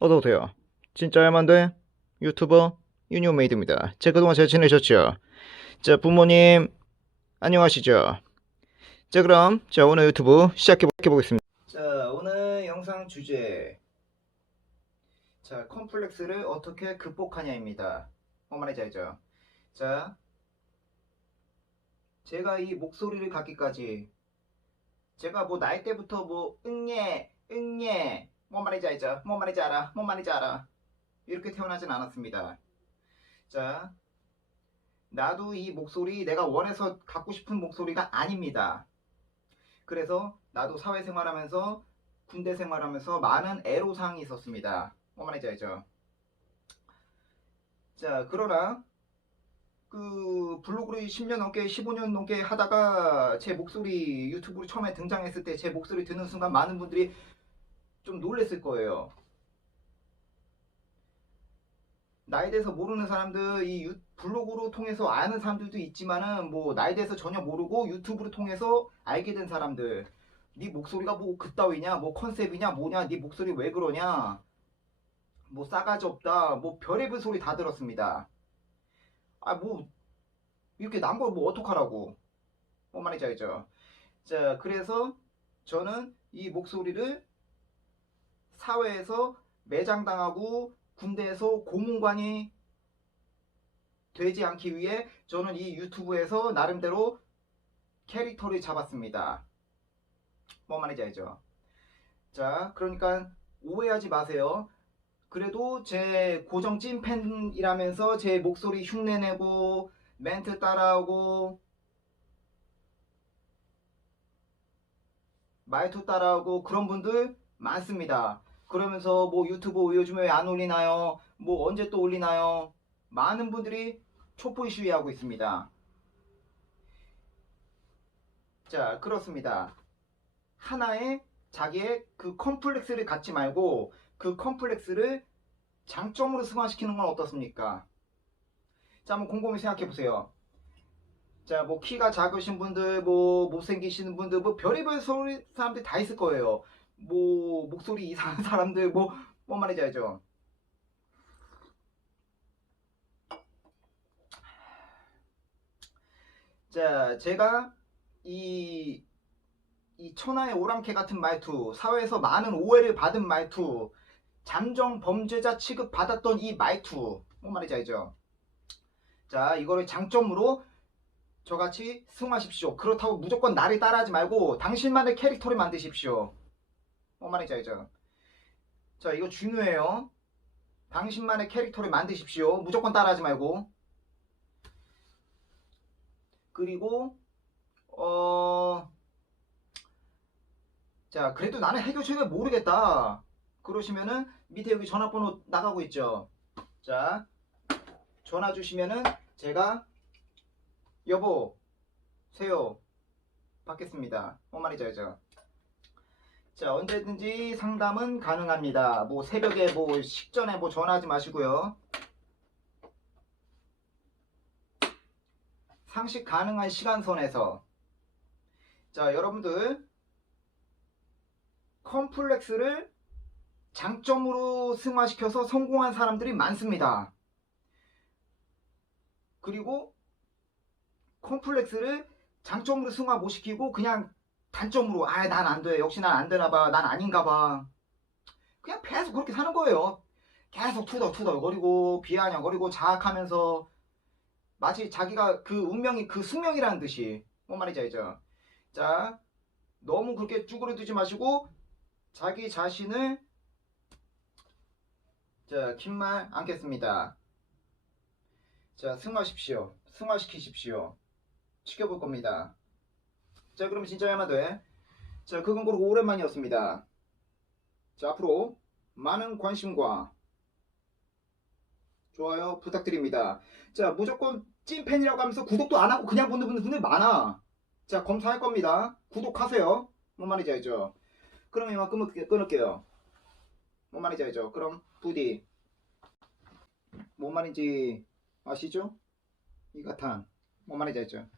어서오세요. 진짜야만 돼? 유튜버 유니오메이드입니다. 제 그동안 잘 지내셨죠? 자, 부모님, 안녕하시죠? 자, 그럼, 자, 오늘 유튜브 시작해보겠습니다. 자, 오늘 영상 주제. 자, 컴플렉스를 어떻게 극복하냐입니다. 뭔 말인지 알죠? 자, 제가 이 목소리를 갖기까지 제가 뭐 나이 때부터 뭐 응예 응예 뭔 말인지 알죠? 뭔 말인지 알아? 뭔 말인지 알아? 이렇게 태어나진 않았습니다. 자, 나도 이 목소리 내가 원해서 갖고 싶은 목소리가 아닙니다. 그래서 나도 사회생활하면서 군대 생활하면서 많은 애로사항이 있었습니다. 뭔 말인지 알죠? 자, 그러나 그 블로그를 10년 넘게 15년 넘게 하다가 제 목소리 유튜브로 처음에 등장했을 때 제 목소리 듣는 순간 많은 분들이 좀 놀랬을 거예요. 나에 대해서 모르는 사람들 이 유- 블로그로 통해서 아는 사람들도 있지만은 뭐 나에 대해서 전혀 모르고 유튜브를 통해서 알게 된 사람들 네 목소리가 뭐 그따위냐 뭐 컨셉이냐 뭐냐 네 목소리 왜 그러냐 뭐 싸가지 없다 뭐 별의별 소리 다 들었습니다. 아 뭐 이렇게 난 걸 뭐 어떡하라고 뭔 말인지 알죠? 자 그래서 저는 이 목소리를 사회에서 매장당하고 군대에서 고문관이 되지 않기 위해 저는 이 유튜브에서 나름대로 캐릭터를 잡았습니다. 뭔 말인지 알죠? 자, 그러니까 오해하지 마세요. 그래도 제 고정 찐 팬이라면서 제 목소리 흉내내고 멘트 따라하고 말투 따라하고 그런 분들 많습니다. 그러면서 뭐 유튜브 요즘에 왜안 올리나요? 뭐 언제 또 올리나요? 많은 분들이 촛불 시위하고 있습니다. 자, 그렇습니다. 하나의 자기의 그 컴플렉스를 갖지 말고 그 컴플렉스를 장점으로 승화시키는 건 어떻습니까? 자, 한번 곰곰이 생각해 보세요. 자, 뭐 키가 작으신 분들, 뭐 못생기시는 분들, 뭐 별의별 소리 사람들 다 있을 거예요. 뭐 목소리 이상한 사람들, 뭐, 뭔 말인지 알죠? 자, 제가 이, 이 천하의 오랑캐 같은 말투, 사회에서 많은 오해를 받은 말투, 잠정 범죄자 취급 받았던 이 말투, 뭔 말인지 알죠? 자, 이거를 장점으로 저같이 승화하십시오. 그렇다고 무조건 나를 따라하지 말고 당신만의 캐릭터를 만드십시오. 알죠? 자, 이거 중요해요. 당신만의 캐릭터를 만드십시오. 무조건 따라하지 말고. 그리고 어, 자, 그래도 나는 해결책을 모르겠다. 그러시면은 밑에 여기 전화번호 나가고 있죠. 자, 전화 주시면은 제가 여보, 세요 받겠습니다. 뭔 말인지 알죠? 자, 언제든지 상담은 가능합니다. 뭐 새벽에 뭐 식전에 뭐 전화하지 마시고요. 상식 가능한 시간선에서 자, 여러분들 컴플렉스를 장점으로 승화시켜서 성공한 사람들이 많습니다. 그리고 컴플렉스를 장점으로 승화 못 시키고 그냥 단점으로 아 난 안 돼. 역시 난 안 되나 봐. 난 아닌가 봐. 그냥 계속 그렇게 사는 거예요. 계속 투덜투덜거리고 비아냥거리고 자학하면서 마치 자기가 그 운명이 그 숙명이라는 듯이 뭔 말인지 알죠? 자 너무 그렇게 쭈그러들지 마시고 자기 자신을 자 킨말 않겠습니다. 자 승화하십시오. 승화시키십시오. 지켜볼 겁니다. 자, 그럼 진짜 해야만 돼. 자, 그건 고르고 오랜만이었습니다. 자, 앞으로 많은 관심과 좋아요 부탁드립니다. 자, 무조건 찐팬이라고 하면서 구독도 안 하고 그냥 보는 분들 많아. 자, 검사할 겁니다. 구독하세요. 뭔 말인지 알죠? 그럼 이만 끊을게요. 끊을게요. 뭔 말인지 알죠? 그럼 부디 뭔 말인지 아시죠? 이가탄 뭔 말인지 알죠?